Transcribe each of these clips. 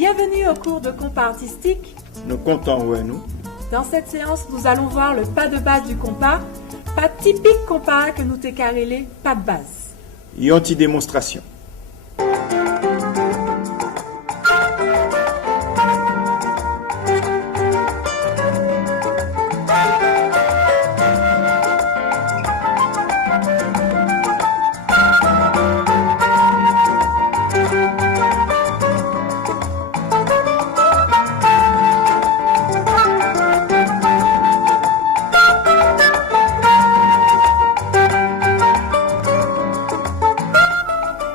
Bienvenue au cours de compas artistique. Nous comptons ouais, nous. Dans cette séance, nous allons voir le pas de base du compas, pas typique compas que nous te carrelé, pas de base. Et anti-démonstration.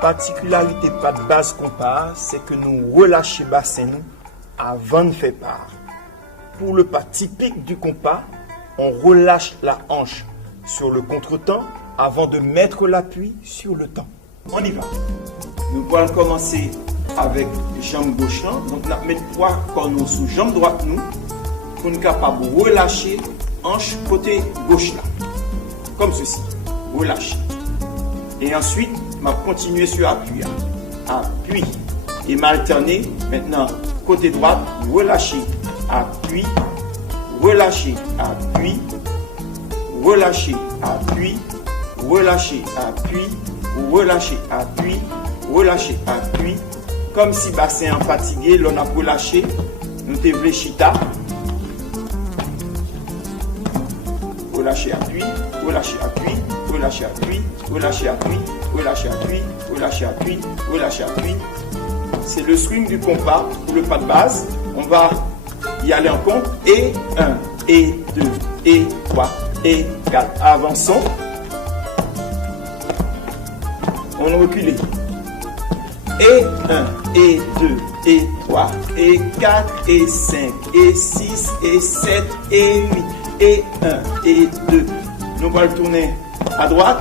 Particularité pas de base compas, c'est que nous relâchons bassin nous avant de faire part. Pour le pas typique du compas, on relâche la hanche sur le contretemps avant de mettre l'appui sur le temps. On y va. Nous allons commencer avec jambe gauche là. Donc nous allons mettre poids corps sous jambe droite nous pour nous capable de relâcher hanche côté gauche là. Comme ceci. Relâcher. Et ensuite, je vais continuer sur appui. Appui. Et m'alterner. Maintenant, côté droit, relâcher. Appui. Relâcher. Appui. Relâcher. Appui. Relâcher. Appui. Relâcher. Appui. Relâcher. Appui. Comme si bassin fatigué, l'on a relâché. Nous te voulons chita. Relâcher. Appui. Relâcher. Appui. Relâcher. Appui. Relâcher. Appui. Relâcher appui, relâcher appui, relâcher appui. C'est le swing du compas pour le pas de base. On va y aller en compte. Et 1, et 2, et 3, et 4. Avançons. On recule. Et 1, et 2, et 3, et 4, et 5, et 6, et 7, et 8, et 1, et 2. Nous allons tourner à droite.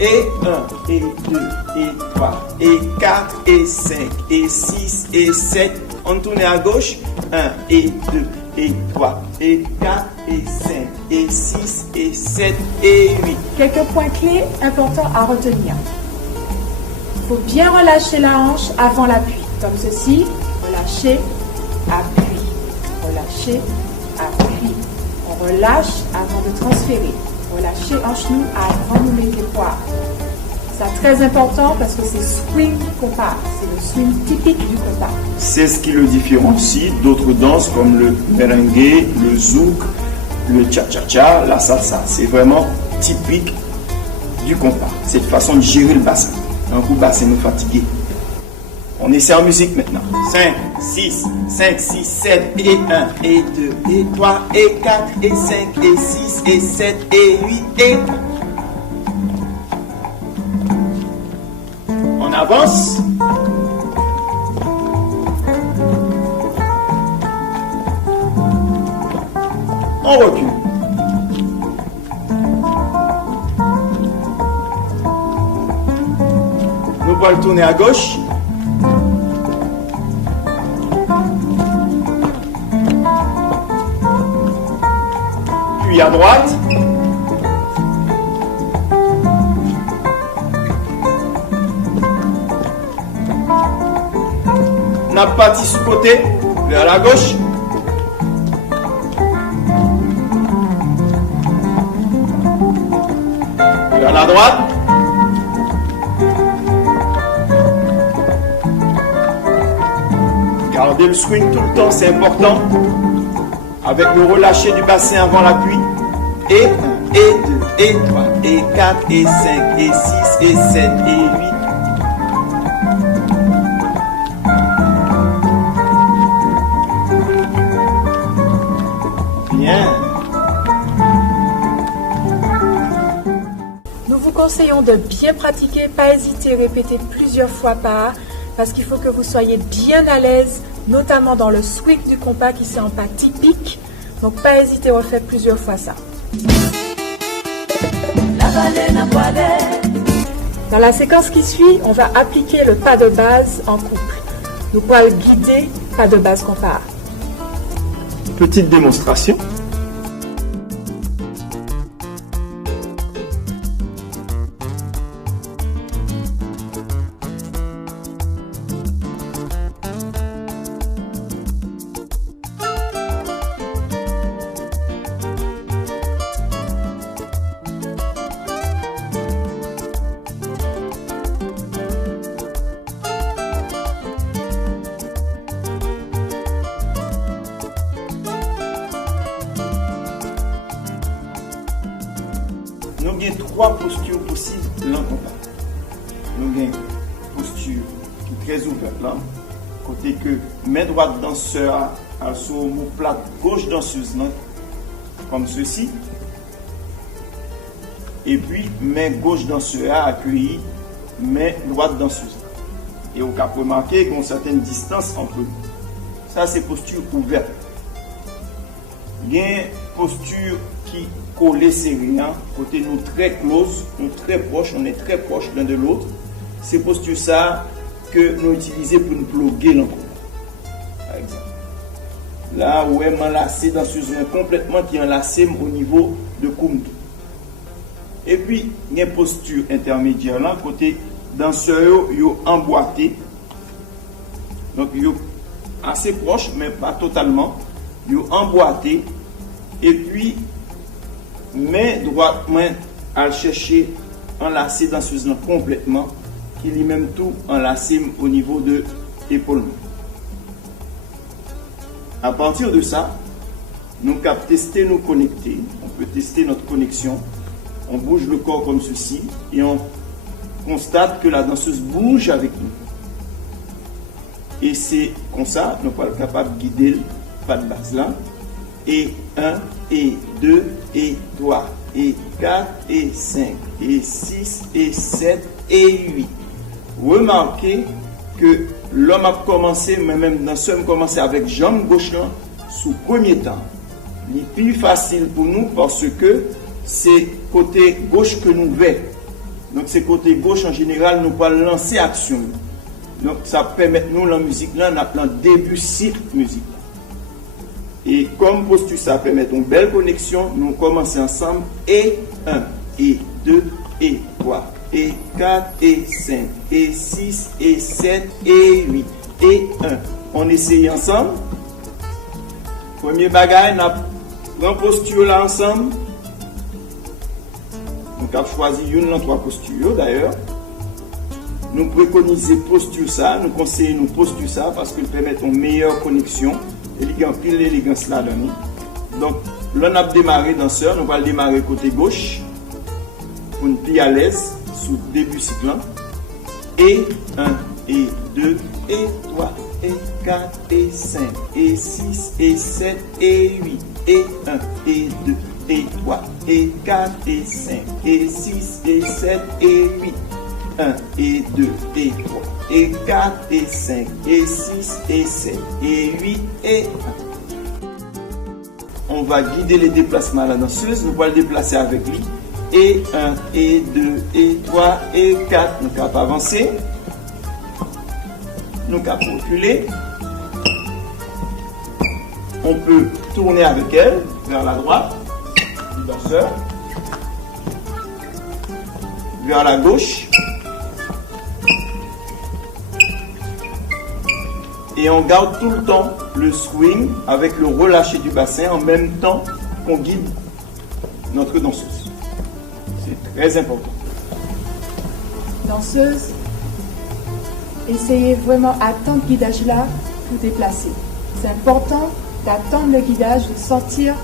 Et 1, et 2, et 3, et 4, et 5, et 6, et 7. On tourne à gauche. 1, et 2, et 3, et 4, et 5, et 6, et 7, et 8. Quelques points clés importants à retenir. Il faut bien relâcher la hanche avant l'appui. Comme ceci. Relâcher, appui. Relâcher, appui. On relâche avant de transférer. Relâcher en genou avant de mettre les poids. C'est très important parce que c'est swing compas. C'est le swing typique du compas. C'est ce qui le différencie d'autres danses comme le merengue, le zouk, le cha-cha-cha, la salsa. C'est vraiment typique du compas. Cette façon de gérer le bassin. Un coup bassin nous fatigué. On essaie en musique maintenant. 5, 6, 5, 6, 7, et 1, et 2, et 3, et 4, et 5, et 6, et 7, et 8, et... On avance. On recule. Nous allons tourner à gauche. Puis à droite. On a parti sous côté, vers la gauche. Vers la droite. Gardez le swing tout le temps, c'est important. Avec le relâché du bassin avant l'appui. Et 1, et 2, et 3, et 4, et 5, et 6, et 7, et 8. Bien. Nous vous conseillons de bien pratiquer, pas hésiter à répéter plusieurs fois par, parce qu'il faut que vous soyez bien à l'aise, notamment dans le swing du compas qui c'est en pas typique. Donc pas hésiter à refaire plusieurs fois ça. Dans la séquence qui suit, on va appliquer le pas de base en couple. Nous allons guider pas de base compas. Petite démonstration. trois postures possibles dans le compas. Nous avons une posture qui est très ouverte là, côté que main droite danseur à sur mou plate, gauche danseuse là, comme ceci. Et puis main gauche danseur accueillie, main droite danseuse. Et vous pouvez remarquer qu'il y a une certaine distance entre eux. Ça, c'est posture ouverte. Il y a une posture qui collée serrée, hein, côté nous très close, nous très proches, on est très proches l'un de l'autre. C'est posture ça que nous utilisons pour nous ploguer l'encore. Par exemple. Là où est m'enlacé dans ce zone complètement qui est enlacé au niveau de Koumdou. Et puis, il y a une posture intermédiaire là, côté danseur yo emboîté. Donc, yo assez proche, mais pas totalement. Yo emboîté. Et puis, main droite, main à chercher enlacé dans ce zone complètement, qui est même tout enlacé au niveau de l'épaule. À partir de ça, nous pouvons tester nous connecter. On peut tester notre connexion. On bouge le corps comme ceci et on constate que la danseuse bouge avec nous. Et c'est comme ça, nous sommes capables de guider le pas de base là. Et 1, et 2, et 3, et 4, et 5, et 6, et 7, et 8. Remarquez que l'homme a commencé, mais même danseur a commencé avec jambe gauche là, sous premier temps. C'est plus facile pour nous parce que c'est côté gauche que nous veillons. Donc c'est côté gauche en général, nous pouvons lancer action. Donc ça permet nous la musique là, on a un début cycle musique. Et comme posture ça permet une belle connexion, nous commençons ensemble et 1, et 2, et 3, et 4, et 5, et 6, et 7, et 8, et 1. On essaye ensemble. Premier bagage, on prend posture là ensemble. Nous avons choisi une dans trois postures d'ailleurs. Nous préconisons posture ça, nous conseillons posture ça parce qu'il permet une meilleure connexion. Il y a pile l'élégance là-dedans. Donc, là, on a démarré danseur, nous allons démarrer côté gauche pour une plus à l'aise sous le début cycle. Et 1, et 2, et 3, et 4, et 5, et 6, et 7, et 8, et 1, et 2, et 3, et 4, et 5, et 6, et 7, et 8. 1, et 2, et 3, et 4, et 5, et 6, et 7, et 8, et 1. On va guider les déplacements à la danseuse, nous allons le déplacer avec lui. Et 1, et 2, et 3, et 4. Nous allons avancer. Nous allons reculer. On peut tourner avec elle vers la droite du danseur, vers la gauche. Et on garde tout le temps le swing avec le relâché du bassin en même temps qu'on guide notre danseuse. C'est très important. Danseuse, essayez vraiment d'attendre le guidage là pour déplacer. C'est important d'attendre le guidage, de sentir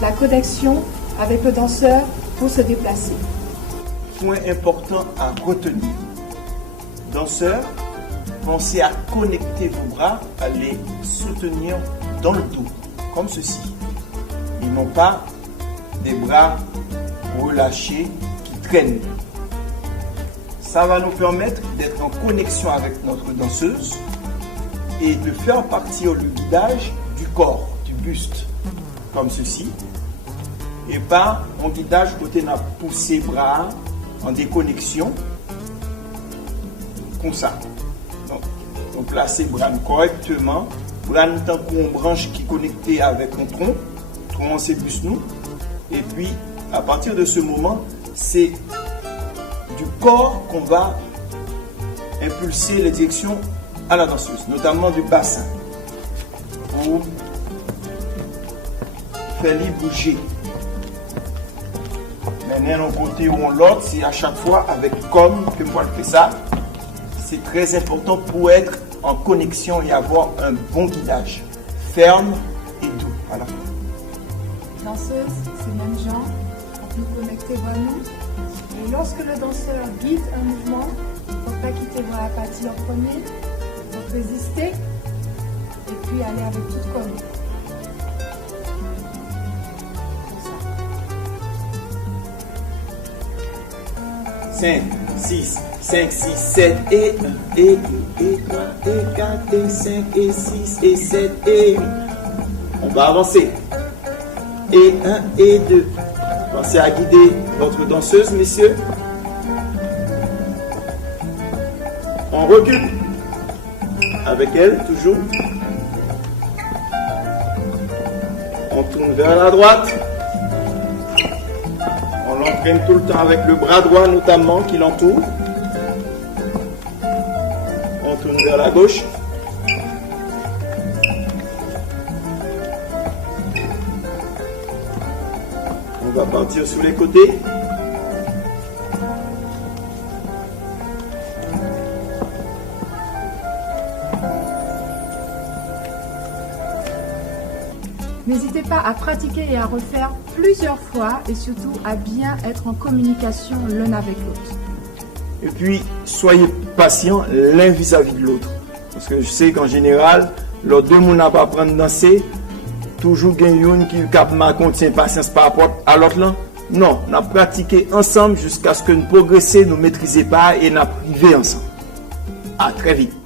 la connexion avec le danseur pour se déplacer. Point important à retenir. Danseur, pensez à connecter vos bras, à les soutenir dans le dos, comme ceci. Ils n'ont pas des bras relâchés qui traînent. Ça va nous permettre d'être en connexion avec notre danseuse et de faire partir le guidage du corps, du buste, comme ceci. Et pas un guidage côté n'a poussé bras en déconnexion, comme ça. Donc placer bras correctement, bras tant qu'on branche qui est connecté avec un tronc, tronc c'est buste nous. Et puis à partir de ce moment, c'est du corps qu'on va impulser les directions à la danseuse, notamment du bassin, pour faire les bouger. Maintenant, d'un côté ou de l'autre, c'est à chaque fois avec comme que moi je fais ça. C'est très important pour être en connexion et avoir un bon guidage, ferme et doux à la fois. Danseuse, c'est même genre, on peut connecter vraiment. Et lorsque le danseur guide un mouvement, il ne faut pas quitter voir la partie en premier, il faut résister et puis aller avec toute colonne. 5, 6, 5, 6, 7 et 1 et 2 et 3 et 4 et 5 et 6 et 7 et 8. On va avancer. Et 1 et 2. Pensez à guider votre danseuse, messieurs. On recule. Avec elle, toujours. On tourne vers la droite. On l'entraîne tout le temps avec le bras droit notamment qui l'entoure. On tourne vers la gauche. On va partir sur les côtés. N'hésitez pas à pratiquer et à refaire plusieurs fois et surtout à bien être en communication l'un avec l'autre. Et puis, soyez patient l'un vis-à-vis de l'autre. Parce que je sais qu'en général, les deux gens n'ont pas apprendre à danser, toujours il y a une qui contient patience par rapport à l'autre. Non, on a pratiqué ensemble jusqu'à ce que nous progressions, nous maîtrisions pas et nous arrivions ensemble. À très vite.